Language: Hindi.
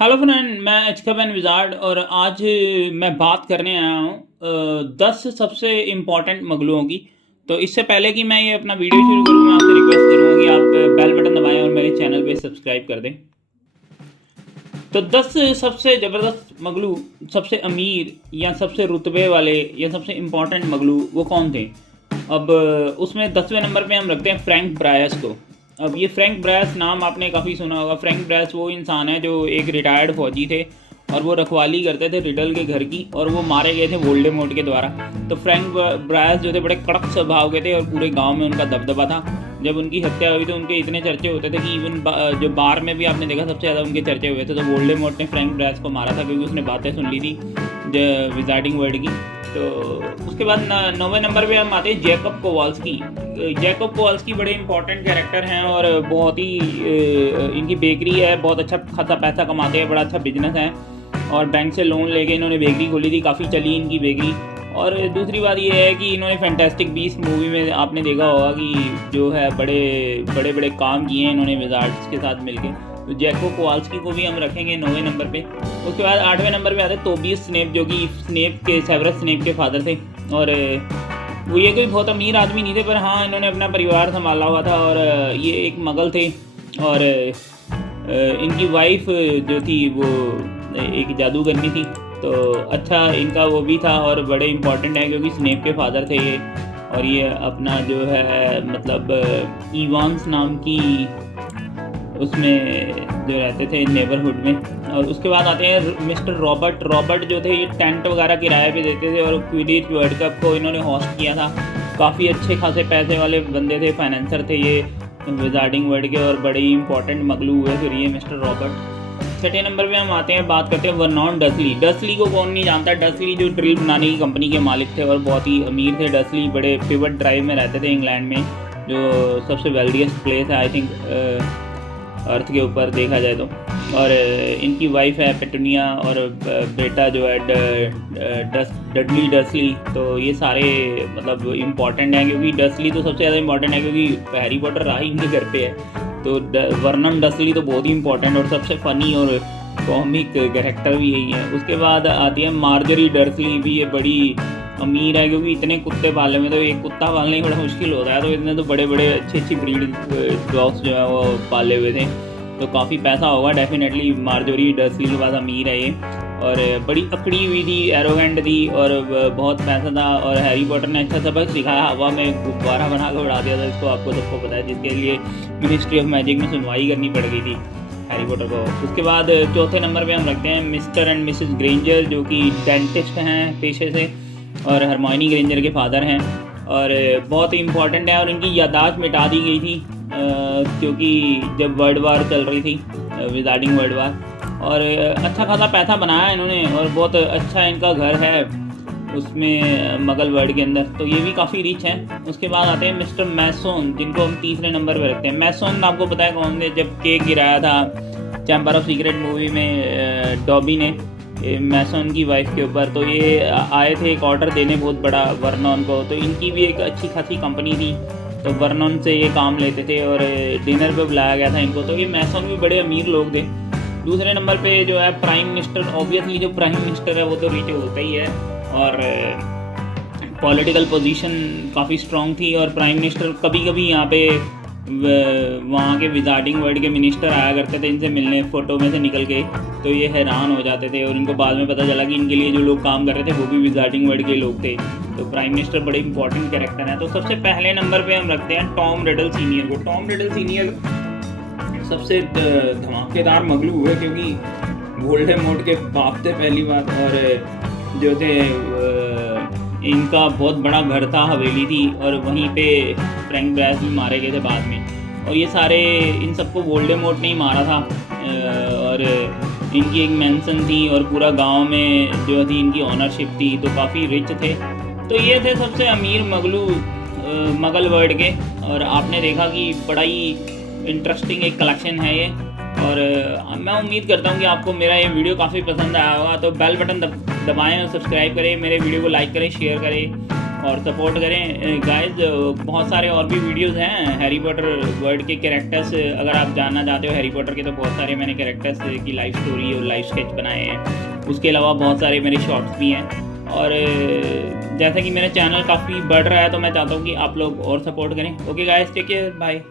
हेलो फ्रेंड, मैं एचकबैन विजार्ड और आज मैं बात करने आया हूँ 10 सबसे इम्पॉर्टेंट मगलुओं की। तो इससे पहले कि मैं ये अपना वीडियो शुरू करूँ, मैं आपसे रिक्वेस्ट करूँगा कि आप बेल बटन दबाएं और मेरे चैनल पे सब्सक्राइब कर दें। तो 10 सबसे ज़बरदस्त मगलू, सबसे अमीर या सबसे रुतबे वाले या सबसे इम्पॉर्टेंट मगलू वो कौन थे। अब उसमें 10वें नंबर पे हम रखते हैं फ्रैंक ब्रायस को। अब ये फ्रैंक ब्रायस नाम आपने काफ़ी सुना होगा। फ्रैंक ब्रायस वो इंसान है जो एक रिटायर्ड फौजी थे और वो रखवाली करते थे रिडल के घर की, और वो मारे गए थे वोल्डेमॉर्ट के द्वारा। तो फ्रैंक ब्रायस जो थे बड़े कड़क स्वभाव के थे और पूरे गांव में उनका दबदबा था। जब उनकी हत्या हुई तो उनके इतने चर्चे होते थे कि इवन जो बार में भी आपने देखा सबसे ज़्यादा उनके चर्चे हुए थे। तो वोल्डेमॉर्ट ने फ्रैंक ब्रायस को मारा था क्योंकि उसने बातें सुन ली थी विजार्डिंग वर्ल्ड की। तो उसके बाद 9वें नंबर पे हम आते हैं जैकब कोवाल्स्की। जैकब कोवाल्स्की बड़े इंपॉर्टेंट कैरेक्टर हैं और बहुत ही इनकी बेकरी है, बहुत अच्छा खासा पैसा कमाते हैं, बड़ा अच्छा बिजनेस है। और बैंक से लोन लेके इन्होंने बेकरी खोली थी, काफ़ी चली इनकी बेकरी। और दूसरी बात यह है कि इन्होंने फैंटास्टिक बीस्ट मूवी में आपने देखा होगा कि जो है बड़े बड़े बड़े काम किए हैं इन्होंने विजार्ड्स के साथ मिलके। तो जैको कोवाल्स्की को भी हम रखेंगे 9वें नंबर पे। उसके बाद 8वें नंबर पे आते हैं तोबियस स्नेप, जो कि सेवरस स्नेप के फादर थे। और वो ये कोई बहुत अमीर आदमी नहीं थे, पर हाँ इन्होंने अपना परिवार संभाला हुआ था। और ये एक मगल थे और इनकी वाइफ जो थी वो एक जादूगरनी थी। तो अच्छा इनका वो भी था और बड़े इम्पोर्टेंट है क्योंकि स्नेप के फादर थे ये। और ये अपना जो है मतलब ईवान्स नाम की उसमें जो रहते थे नेबरहुड में। और उसके बाद आते हैं मिस्टर रॉबर्ट। रॉबर्ट जो थे ये टेंट वगैरह किराए पे देते थे और क्विडिच वर्ल्ड कप को इन्होंने होस्ट किया था। काफ़ी अच्छे खासे पैसे वाले बंदे थे, फाइनेंसर थे ये विजार्डिंग वर्ल्ड के, और बड़े ही इंपॉर्टेंट मगलू हुए फिर ये मिस्टर रॉबर्ट। 6ठे नंबर पे हम आते हैं, बात करते हैं वर्नॉन डसली। डसली को कौन नहीं जानता। डसली जो ड्रिल बनाने की कंपनी के मालिक थे और बहुत ही अमीर थे। डसली बड़े पिवट ड्राइव में रहते थे इंग्लैंड में, जो सबसे वेल्दियस्ट प्लेस है आई थिंक अर्थ के ऊपर देखा जाए तो। और इनकी वाइफ है पेटूनिया और बेटा जो है डडली डसली। तो ये सारे मतलब इम्पॉर्टेंट हैं क्योंकि डसली तो सबसे ज़्यादा इम्पॉर्टेंट है क्योंकि हैरी पॉटर रहा ही इनके घर पे है। तो वर्नन डसली तो बहुत ही इंपॉर्टेंट और सबसे फ़नी और कॉमिक कैरेक्टर भी यही है। उसके बाद आती है मार्जरी डर्सली। भी ये बड़ी अमीर है क्योंकि इतने कुत्ते पालने में तो एक कुत्ता पालने ही बड़ा मुश्किल होता है, तो इतने तो बड़े बड़े अच्छी ब्रीड डॉग्स जो है वो पाले हुए थे। तो काफ़ी पैसा होगा डेफिनेटली। मार्जरी डर्सली के बाद अमीर है ये, और बड़ी अकड़ी हुई थी, एरोगेंट थी और बहुत पैसा था। और हैरी पॉटर ने अच्छा सबक सिखाया, हवा में गुब्बारा बना कर उड़ा दिया था इसको, आपको सबको पता है, जिसके लिए मिनिस्ट्री ऑफ मैजिक में सुनवाई करनी पड़ गई थी हैरी पॉटर को। उसके बाद चौथे नंबर पे हम रखते हैं मिस्टर एंड मिसेस ग्रेंजर, जो कि डेंटिस्ट हैं पेशे से और हरमाइनी ग्रेंजर के फादर हैं और बहुत ही इंपॉर्टेंट है। और इनकी याददाश्त मिटा दी गई थी क्योंकि जब वर्ल्ड वार चल रही थी, विजार्डिंग वर्ल्ड वार। और अच्छा खासा पैसा बनाया इन्होंने और बहुत अच्छा इनका घर है उसमें मगल वर्ल्ड के अंदर, तो ये भी काफ़ी रिच हैं। उसके बाद आते हैं मिस्टर मैसोन, जिनको हम तीसरे नंबर पर रखते हैं। मैसोन आपको पता है कौन थे, जब केक गिराया था चैम्बर ऑफ सीक्रेट मूवी में डॉबी ने मैसोन की वाइफ के ऊपर, तो ये आए थे एक ऑर्डर देने बहुत बड़ा वर्नॉन को। तो इनकी भी एक अच्छी खासी कंपनी थी, तो वर्नॉन से ये काम लेते थे और डिनर पे बुलाया गया था इनको। तो ये मैसोन भी बड़े अमीर लोग थे। दूसरे नंबर पे जो है प्राइम मिनिस्टर। ऑब्वियसली जो प्राइम मिनिस्टर है वो तो रिच होता ही है और पॉलिटिकल पोजीशन काफ़ी स्ट्रॉन्ग थी। और प्राइम मिनिस्टर कभी कभी यहाँ पे वहाँ के विजार्डिंग वर्ल्ड के मिनिस्टर आया करते थे इनसे मिलने, फ़ोटो में से निकल के। तो ये हैरान हो जाते थे और इनको बाद में पता चला कि इनके लिए जो लोग काम कर रहे थे वो भी विजार्डिंग वर्ल्ड के लोग थे। तो प्राइम मिनिस्टर बड़े इंपॉर्टेंट कैरेक्टर हैं। तो सबसे पहले नंबर पे हम रखते हैं टॉम रिडल सीनियर को। टॉम रिडल सीनियर सबसे धमाकेदार मगलू हुए क्योंकि वोल्डेमॉर्ट के बाप थे पहली बात, और जो थे इनका बहुत बड़ा घर था, हवेली थी, और वहीं पे फ्रैंक ब्रायस भी मारे गए थे बाद में। और ये सारे इन सबको वोल्डेमॉर्ट ने ही मारा था। और इनकी एक मैंसन थी और पूरा गांव में जो थी इनकी ऑनरशिप थी, तो काफ़ी रिच थे। तो ये थे सबसे अमीर मगलू मगल वर्ल्ड के। और आपने देखा कि बड़ा ही इंटरेस्टिंग एक कलेक्शन है ये। और मैं उम्मीद करता हूँ कि आपको मेरा ये वीडियो काफ़ी पसंद आया होगा। तो बेल बटन दबाएं और सब्सक्राइब करें, मेरे वीडियो को लाइक करें, शेयर करें और सपोर्ट करें गाइस। बहुत सारे और भी वीडियोस हैं हैरी पॉटर वर्ल्ड के कैरेक्टर्स, अगर आप जानना चाहते हो हैरी पॉटर के, तो बहुत सारे मैंने कैरेक्टर्स की लाइफ स्टोरी और लाइफ स्केच बनाए हैं। उसके अलावा बहुत सारे मेरे शॉर्ट्स भी हैं। और जैसा कि मेरा चैनल काफ़ी बढ़ रहा है तो मैं चाहता हूँ कि आप लोग और सपोर्ट करें। Okay guys, take care, bye.